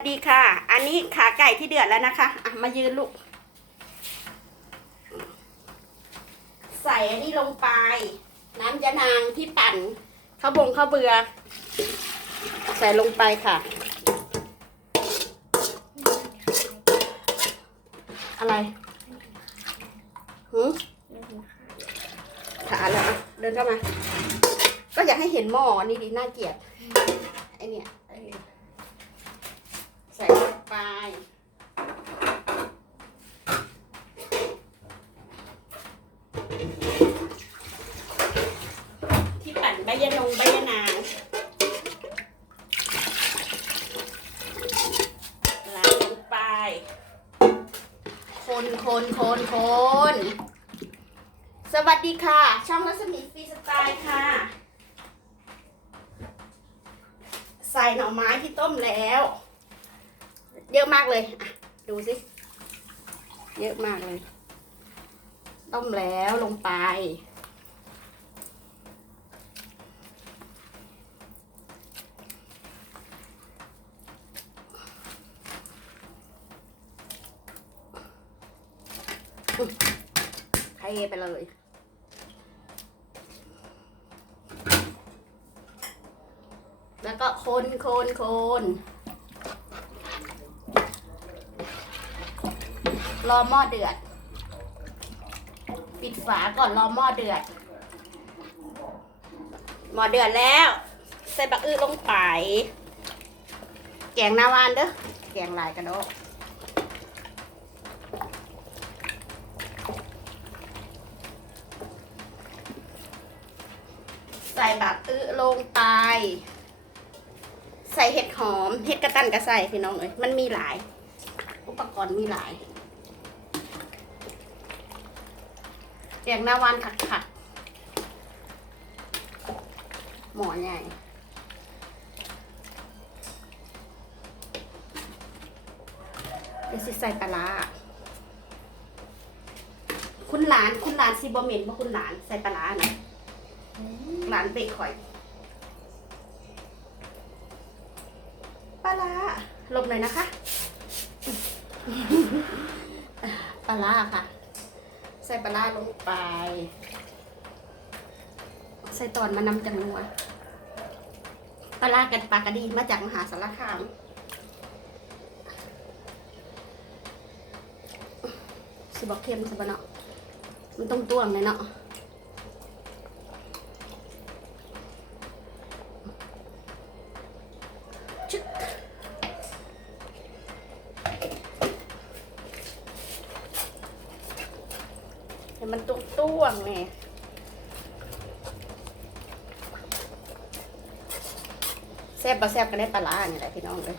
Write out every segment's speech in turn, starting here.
สวัสดีค่ะ อันนี้ขาไก่ที่เดือดแล้วนะคะอะมายืนลูก ใส่อันนี้ลงไป น้ำยะนางที่ปั่นข้าวบงข้าวเบือ ใส่ลงไปค่ะ อะไรหืมขาแล้วเดินเข้ามา ก็อยากให้เห็นหม้ออันนี้ดีน่าเกลียดไอเนี่ยไอ้ใส่ลงไป ที่ปั่นใบยะนงใบยะนางล้างลงไป คนคนคนคนสวัสดีค่ะ ช่องรัศมีฟรีสไตล์ค่ะ ใส่หน่อไม้ที่ต้มแล้ว เยอะมากเลยอะดูสิ เยอะมากเลย ต้มแล้วลงไป เทไปเลย แล้วก็คนคนคนรอหม้อเดือด ปิดฝาก่อนรอหม้อเดือด หม้อเดือดแล้ว ใส่บักอื้อลงไป แกงนาวานเด้อ แกงลายกระโดก ใส่บักอื้อลงไป ใส่เห็ดหอม เห็ดกระตันกระใส่พี่น้องเอ้ยมันมีหลาย อุปกรณ์มีหลายแกงหน้าวานขัดขัดหมอใหญ่เดี๋ยวสิใส่ปลาคุณหลานคุณหลานซิบอมเมนว่าคุณหลานใส่ปลาร้านะ หลานเบรกข่อยปลาร้าหลบหน่อยนะคะปลาร้าค่ะ ใส่ปลาร้าลงไป ใส่ตอนมานำจังนัวปลาร้ากันปลากระดีมาจากมหาสารคามสิบอกเค็มสิบเนาะมันต้องตวงเลยเนาะชึกเดี๋ยวมัน ตวงตวงไงแซ่บบ่แซ่บก็ได้ปลาร้านี่แหละพี่น้องเลย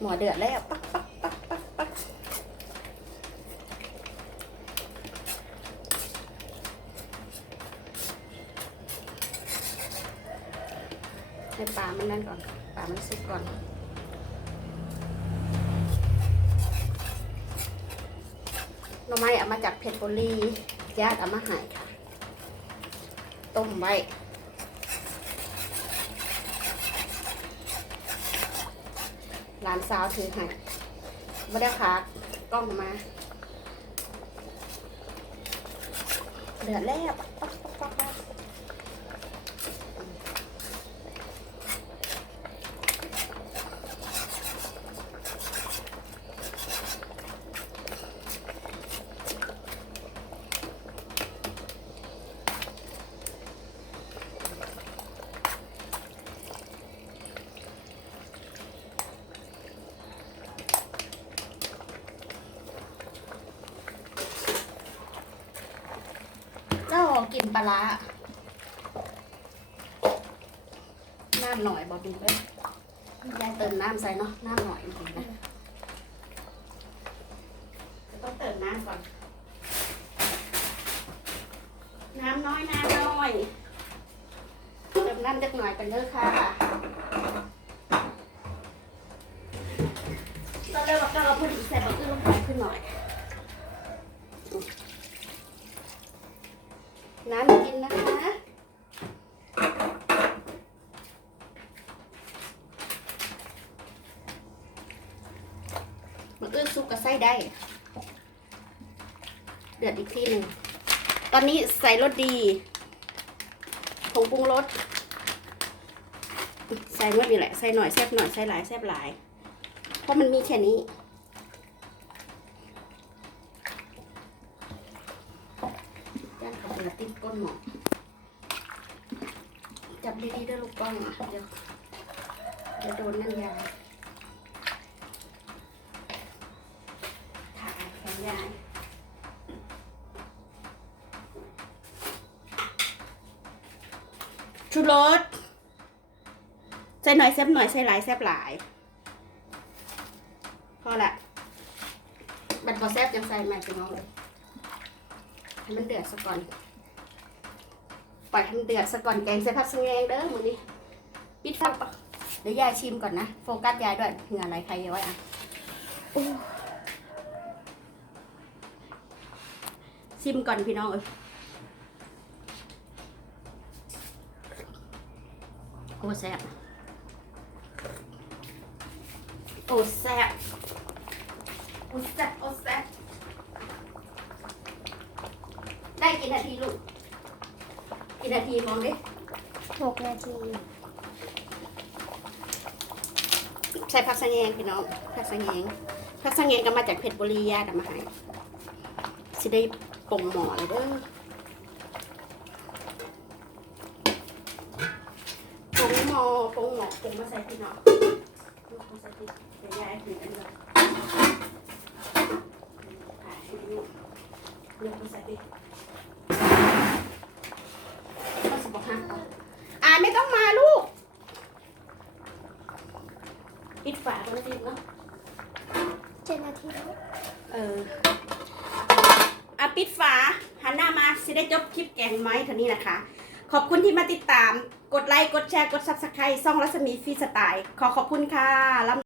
หมอเดือดแล้วปักปักปักปักปักให้ปลามันนั่นก่อนปลามันสุกก่อนหน่อไม้เอามาจากเพชรบุรี ญาติเอามาให้ค่ะ ต้มไว้หลานสาวถือให้ไม่ได้คักกล้องมาเดือดแล้วปักปักป๊อก นปลาร้าน้ำหน่อยบอกดีเลยยายเติมน้ำใส่เนาะ น้ำหน่อยจริงๆนะต้องเติมน้ำก่อน น้ำน้อยน้ำน้อย เติมน้ำจักหน่อยกันเด้อค่ะตอนแรกเราก็เอาพอดีใส่บักอื้อลงไปขึ้นหน่อย น้ำกินนะคะมันอื้อซุปกับไส้ได้ เดือดอีกทีหนึ่ง ตอนนี้ใส่รสดีผงปรุงรส ใส่เมื่อนี่แหละ ใส่หน่อยแซ่บหน่อย ใส่หลายแซ่บหลาย เพราะมันมีแค่นี้าติ้มก้นหมอจับดีๆด้วยลูกกล้องอะเดี๋ยวเดี๋ยวโดนนั่นยายถ่ายแขนยายชูรสใส่หน่อยแซ่บหน่อยใส่หลายแซ่บหลายพอละบัดพอแซ่บยังใส่ใหม่ไปน้องเลยให้มันเดือดซะก่อน ปล่อยให้มันเดือดซะก่อนแกงใส่ผักสะแงงเด้อมือนี้ปิดฟังปะเดี๋ยวยายชิมก่อนนะ โฟกัสยายด้วยเหงื่อไหลใครเยอะไว้อะอู้ชิมก่อนพี่น้องเอ้ยโอ้แซ่บโอ้แซ่บโอ้แซ่บโอ้แซ่บได้กี่นาทีลูก กี่นาทีมองดิหกนาที ใส่ผักสะแงงพี่น้องผักสะแงงผักสะแงงก็มาจากเพชรบุรีญาติเอามาให้สิได้ปรุงหมอเลยเด้อปรุงหมอปรุงหมอปรุงมาใส่พี่น้องปรุงมาใส่พี่เดี๋ยวยายถืออันนี้ก่อนอะให้ลูกเลือกมาใส่พี่ก็สิบอกห้าก่อนอ่าไม่ต้องมาลูก ปิดฝาก่อนนะพี่เนาะ เจ็ดนาทีแล้วเอออปิดฝาหันหน้ามาสิได้จบคลิปแกงไม้เท่านี้นะคะ ขอบคุณที่มาติดตาม กดไลค์ กดแชร์ กดซับสไครต์ซ่องรัศมีฟรีสไตล์ ขอขอบคุณค่ะ